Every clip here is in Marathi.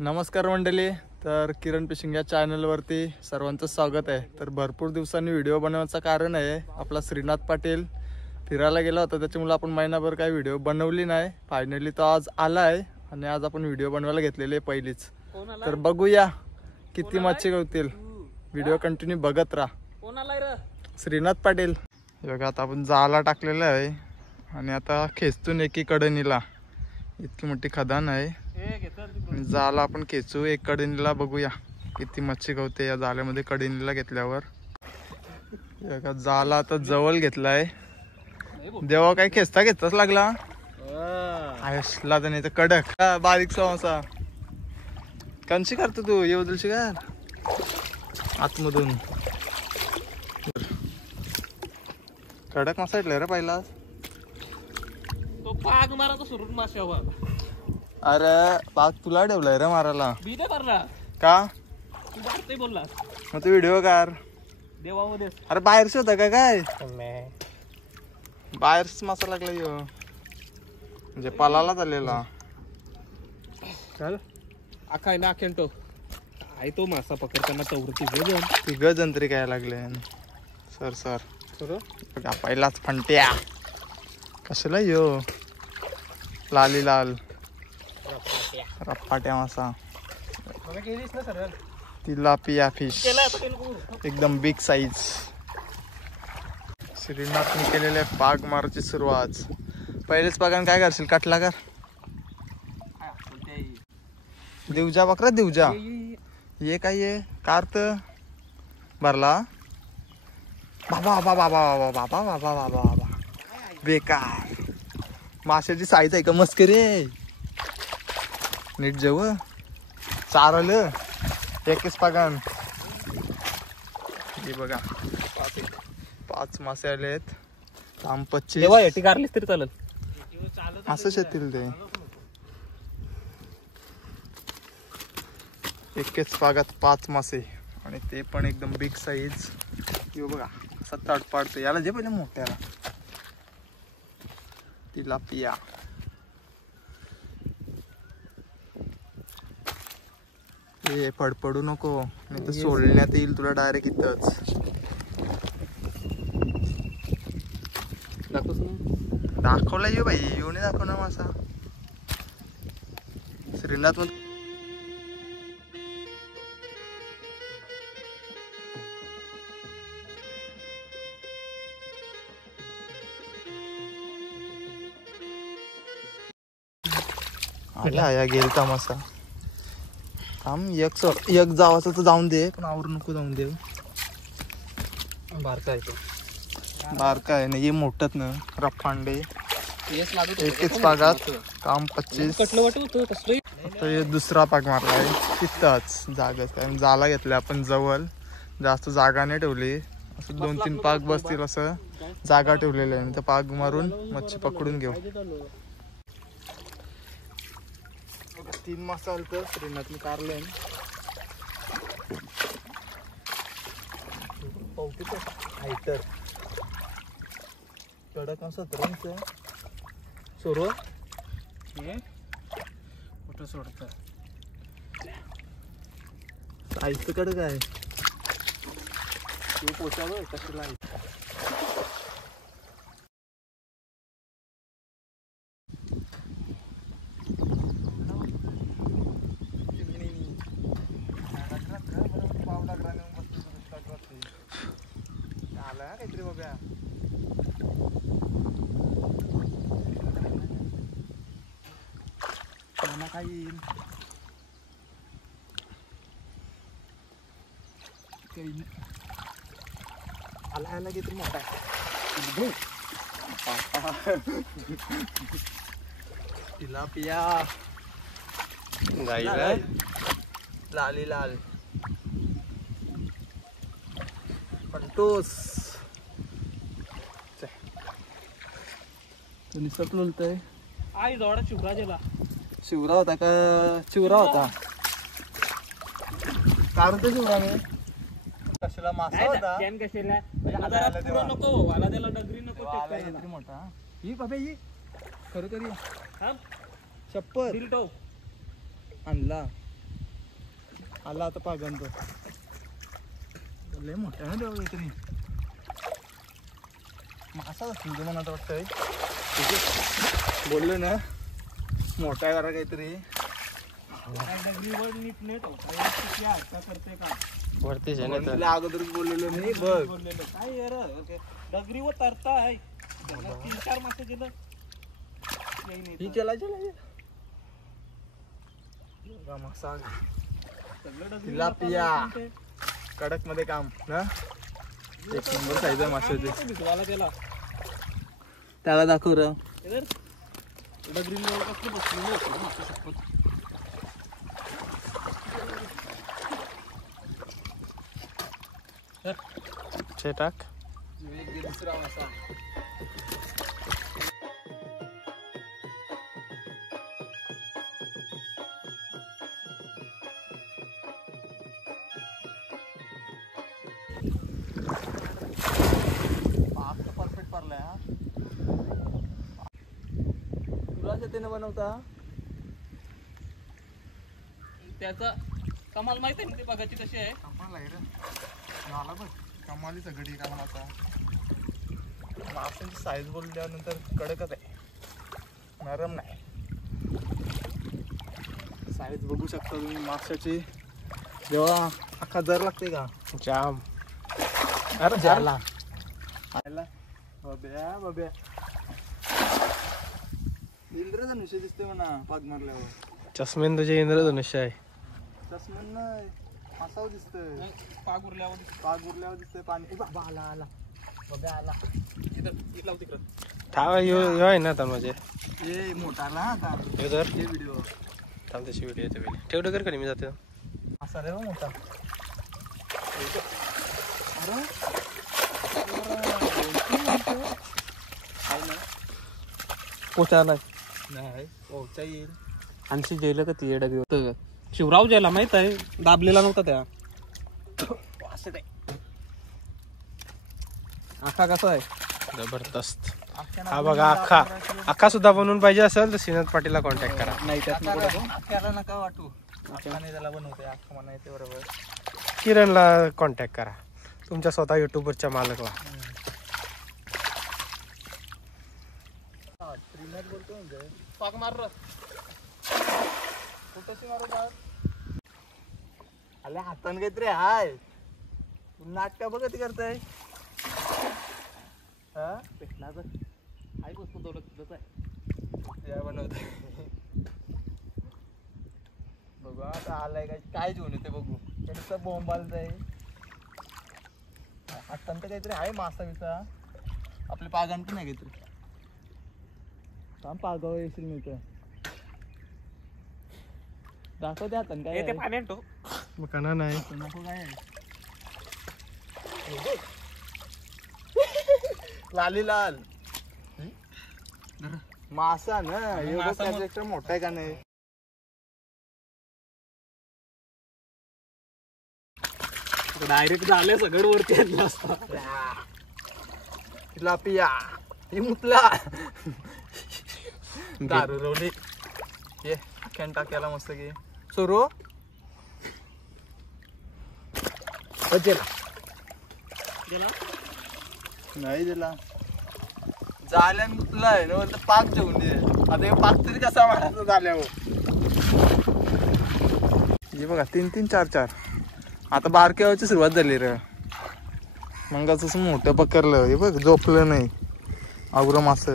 नमस्कार मंडळी. तर किरण फिशिंग या चॅनलवरती सर्वांचं स्वागत आहे. तर भरपूर दिवसांनी व्हिडिओ बनवण्याचं कारण आहे आपला श्रीनाथ पाटील फिरायला गेला होता, त्याच्यामुळे आपण महिनाभर काही व्हिडिओ बनवली नाही. फायनली तो आज आला आहे आणि आज आपण व्हिडिओ बनवायला घेतलेली आहे पहिलीच. तर बघूया किती मच्छी गवतील. व्हिडिओ कंटिन्यू बघत राहा. श्रीनाथ पाटील बघा, आता आपण जाला टाकलेला आहे आणि आता खेचतून एकीकडनीला इतकी मोठी खदान आहे. जाला आपण खेचू एक कडीला, बघूया किती मच्छी गवते या जाल्यामध्ये कडीला घेतल्यावर. जाला आता जवळ घेतलाय. देवा काय खेचता घेताच लागला आयसला तर, नाही तर कडक बारीक समोसा. कंशी करतो तू येऊ दिलशी का आतमधून कडक मासा रे पहिला. तो पाग मारा तो सुरून माशावर. अरे पाग तुला ठेवलाय रे मारायला. मी नाही मारला का? तू मारते बोलला मग तू व्हिडिओ कर. देवामध्ये अरे बाहेरच होता का काय? बाहेरच मासा लागला यो, म्हणजे पालाला चाललेला. चल आखाय ना केंटो आहे तो मासा पकडताना चौरची गजन तिघ जंत्री काय लागले. सर सर बघा पहिलाच फंट्या कशाला यो लाली लाल रप्पाट्या मासा. तिलापिया फिश एकदम बिग साईज. श्रीनाथने केलेल्या पाग मारायची सुरुवात. पहिलेच पागाने काय करशील? काटला कर दिवजा बकरा दिवजा. ये काय ये कार्त भरला बाबा बाबा बाबा बाबा बाबा बाबा बाबा. बेकार माशाची साईज आहे का मस्के रे. नीट जेव चारलं एकच पागान. हे बघा 5 मासे आले आहेत. काम 25 कारलीस तरी चालेल असंच येतील ते. एकच पागात 5 मासे आणि ते पण एकदम बिग साईज. हे बघा 7-8 पाडतो. याला जे पहिले मोठ्याला तिलापिया. हे पडपडू नको नाही तर सोडण्यात येईल तुला डायरेक्ट इथंच. दाखवला ये भाई, येऊ नाही दाखव ना मासा. श्रीनाथ मध्ये आला या गेलता मासा. थांब एक जावाचं तर जाऊन दे, पण आवर नको जाऊन दे. बारका आहे तो. बारका आहे ना ये मोठत ना रफ्फांडे. एकच पागात काम 25. आता हे दुसरा पाग मारला आहे तिथंच जागाच काय जाला घेतला आपण जवळ. जास्त जागा नाही ठेवली, असं 2-3 पाग बसतील असं जागा ठेवलेली आहे. तर पाग मारून मच्छी पकडून घेऊ. 3 मासा आलं तर श्रीनाथने कारले. हायटर कडक असं तर सोडव कुठं सोडत साईज कडक आहे. तू पोचावं कशाला आहे. काहीतरी बघा काय येईल. आला आला काहीतरी मोठा तिलापिया लाली लाल पंटोस. बोलतय आई जोडा शिवराजेला. शिवरा होता का चिवरा होता? कारण तो शिवरा मी कशाला मासा होता. नको वाला त्याला डगरी नको मोठा. ही बाबा ही खरं तरी शप्पर दिल टोक आणला आला आता पागंत लय मोठा आहे ना देवा काहीतरी असाच असतील ते मला आता वाटतंय बोललो ना मोठा आहे जरा काहीतरी वरतीच आहे ना तर तुला अगोदरच बोललेलो मी बघ डगरीवर तरता आहे 3-4 मासे गेलं ही चला मासा तिलापिया कडक मध्ये काम ना एक नंबर साईज आहे माशाची भिजवायला त्याला त्याला दाखव र डगरी कसली बसली मासे शपथ छे टाक दुसरा मासा परफेक्ट पडलाय हा तुला जतेने बनवता त्याचा कमाल माहिती आहे ना ती बघायची कशी आहे कमाल आहे रे झाला बघ कमाली सगळी काम आता माशांची साईज बोलल्यानंतर कडकच आहे नरम नाही साईज बघू शकता तुम्ही माशाची जेव्हा अख्खा जर लागते का जाम अरे झाला आयला बब्या इंद्रधनुष्य दिसते म्हणा पाग मारल्यावर चष्मेन तुझे इंद्रधनुष्य आहे चष्मन नाही असावं दिसतंय पाग उरल्यावर पाग उरल्यावर दिसतंय पाणी बाबा आला बब्या आला इथं तिकडं ठाव यो आहे ना तर माझे ए मोठा आला हा आता यो तर हे व्हिडिओ थांब तशी व्हिडिओ येते पहिले ठेवलं कर का मी जाते असा रे हो मोठा अरे पोचा नाही नाही पोहता येईल आणखी जेवलं का ती डबी तर शिवराव ज्याला माहित आहे दाबलेला नव्हता त्या असं ते आखा कसा आहे जबरदस्त हा बघा अख्खा सुद्धा बनवून पाहिजे असेल तर श्रीनाथ पाटीलला कॉन्टॅक्ट करा नाही त्याला नका वाटू अख्खाने त्याला बनवते अख्खा म्हणायचे बरोबर किरणला कॉन्टॅक्ट करा तुमच्या स्वतः युट्यूबवरच्या मालक व्हा बोलतो म्हणजे पाक मार कुठशी मारतात अरे हातान काहीतरी हाय नाटक बघ ती करताय भेटला तर आई वस्तू दौलत तुझंच आहे या बनवते बघू आता आलाय काय घेऊन येते बघू त्याचं बोंबालत आहे हातान तर काहीतरी आहे मासा बिसा आपले पागान पण आहे काहीतरी काम पागाव येशील मी तर दाखवते हातान काय ते पाण्यात तो मग कणा नाही नको काय आहे लाली लाल मासा ना मासा मग. त्यापेक्षा मोठा आहे का नाही डायरेक्ट झाले सगळं वरती आणलं असता तिलापिया ही मुतला दारू रवली ये अख्यान टाक्याला मस्त की सुरू नाही दिला जाल्यान मुतलाय ना तर पाक जेवून दे आता हे पाक तरी कसा मारायचा झाल्यावर हे बघा 3-3 4-4 आता बारक्या व्हायची सुरुवात झाली रे मग असं मोठं पकडलं हे बघ झोपलं नाही अवरं मास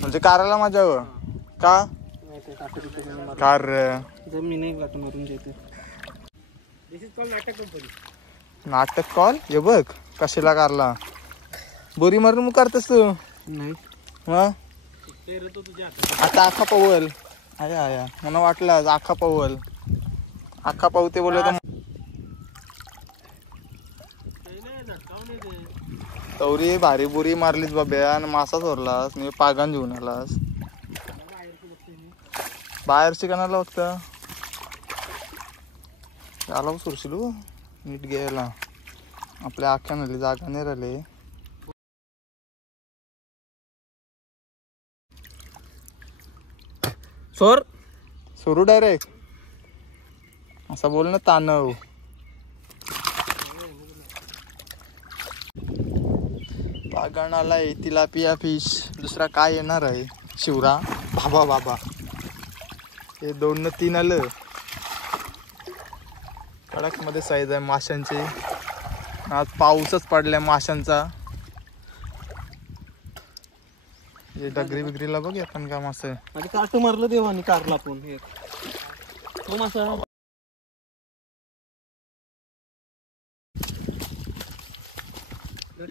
म्हणजे काराला माझ्यावर का कार मी नाही वाटून मरून जेते नाटक कॉल हे बघ कशाला कारला बोरी मारून मग करतस तू नाही मग आता आखा पवल आया आया मला वाटलं आखा पवल आखा पावते बोललो तर तवरी भारी बुरी मारलीच बाब्या आणि मासा चोरलास मी पागान घेऊन आलास बाहेरची कणाला फक्त आला सुरशिलू नीट घ्यायला आपल्या आख्या नली जागा नाही राहिले सोर सुरू डायरेक्ट असं बोल ना तानव. पागण आलाय, तिलापिया फिश. दुसरा काय येणार आहे? शिवरा. बाबा बाबा, हे 2 न 3 आलं. कडक मध्ये साईज आहे माशांची. आज पाऊसच पडलाय माशांचा. हे डगरी बिगरीला बघ आपण का मासे. माझे काट मारलं देवानी, कारला पण हे तो मासा.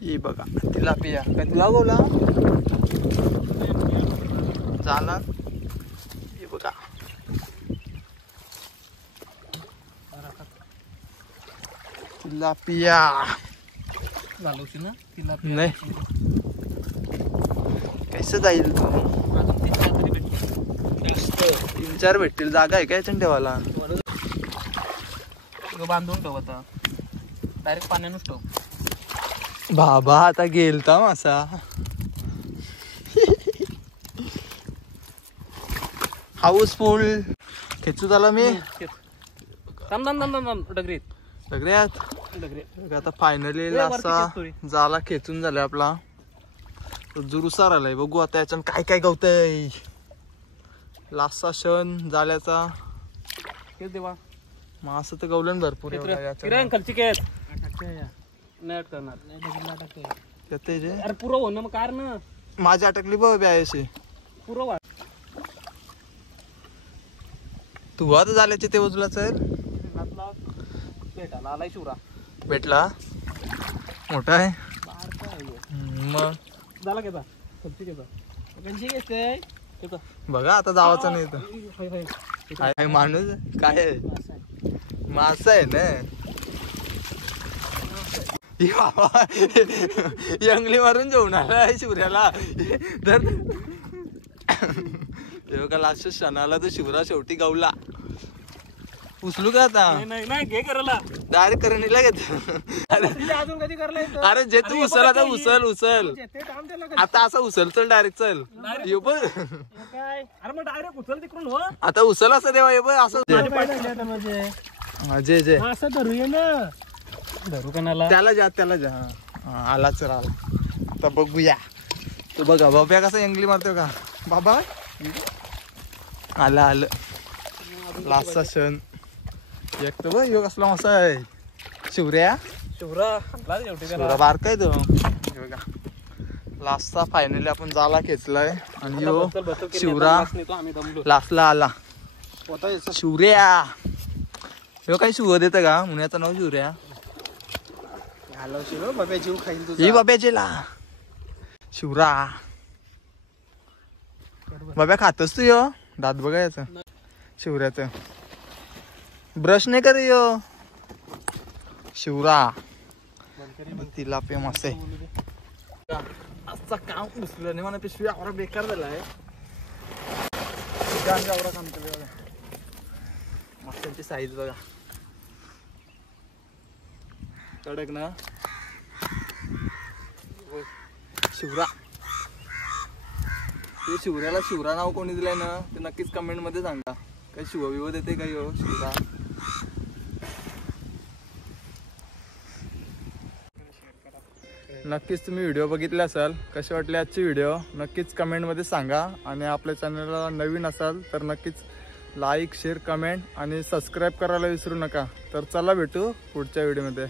ही बघा तिलापिया. काय तुला बोला झाला. हे बघा तिलापिया. घालवशी ना तिला. नाही कसं जाईल तू? 3-4 भेटतील. जागा आहे काय ठेवायला? बांधून ठेव आता, डायरेक्ट पाण्यानंच ठेव. बाबा आता गेलता मासा. हाऊसफुल खेचू झाला मी. डगरीत सगळ्यात डगरी. आता फायनली लासा जाला खेचून झालाय आपला. जुरुसार आलाय. बघू आता याच्यात काय काय गवतय. लासा क्षण जाल्याचा. तेच देवा मास तर गवलन भरपूर आहे बघा याच्यात. किरण खालची केस नाही अटकणार. येते जे. अरे पुरव हो ना मग, कार ना माझी अटकली बघ ब्यायशी. पुरव. तू आता झाल्याचे ते उजला चल. भेटायला आलाय शिवरा. भेटला मोठा आहे मग. झाला केचा खालची केचा. कंची केस केचा. बघा आता जावाचं नाही तर. काय माणूस काय आहे? मासा आहे ना. ही बाबा जंगली मारून जेवण आला शिवऱ्याला. तर का लास्ट क्षणाला तर शिवरा शेवटी गावला. उचलू का आता? नाही घे करायला डायरेक्ट करणीला घेत. अजून कधी करला. अरे जे तू उचल आता. उचल आता असं उचल. चल डायरेक्ट चल. ये बघ काय. अरे मग डायरेक्ट उचल तिकडून हो. आता उचल असं देवा. ये बघ असं. जे जे असं धरूया ना. धरू कणाला त्याला जा. त्याला जा. आला चल आला. आता बघूया. तू बघा बाब्या कसा अंगली मारतो का बाबा. आलं आलं. लास्टचा क्षण. एक तर बघ योग असला मासा आहे शिवऱ्या. शिवरा बारका आहे तो. बघा लास्टचा फायनली आपण जाला खेचलाय. आणि यो शिवरा लास्टला आला. शिवऱ्या ह्यो काही शिव देत का? मुन्याचं नाव शिवऱ्या. ही बाब्याचेला शिवरा. बाब्या खातोस तू यो. दात बघा याच शिवऱ्याच. ब्रश नाही कर यो शिवरा. तिलापिया मासे. आजचा काम घुसलं नाही म्हणा. पिशवी आवरा बेकार झालाय. आवरा काम केलं. माशांची साईज बघा कडक ना. शिवरा. ते शिवऱ्याला शिवरा नाव कोणी दिलंय ना ते नक्कीच कमेंट मध्ये सांगा. काय शिव विव देते काय हो शिवरा. नक्कीच तुम्ही व्हिडिओ बघितले असाल. कशी वाटली आजची व्हिडिओ नक्कीच कमेंट मध्ये सांगा. आणि आपल्या चॅनलला नवीन असाल तर नक्कीच लाईक शेअर कमेंट आणि सबस्क्राईब करायला विसरू नका. तर चला भेटू पुढच्या व्हिडिओमध्ये.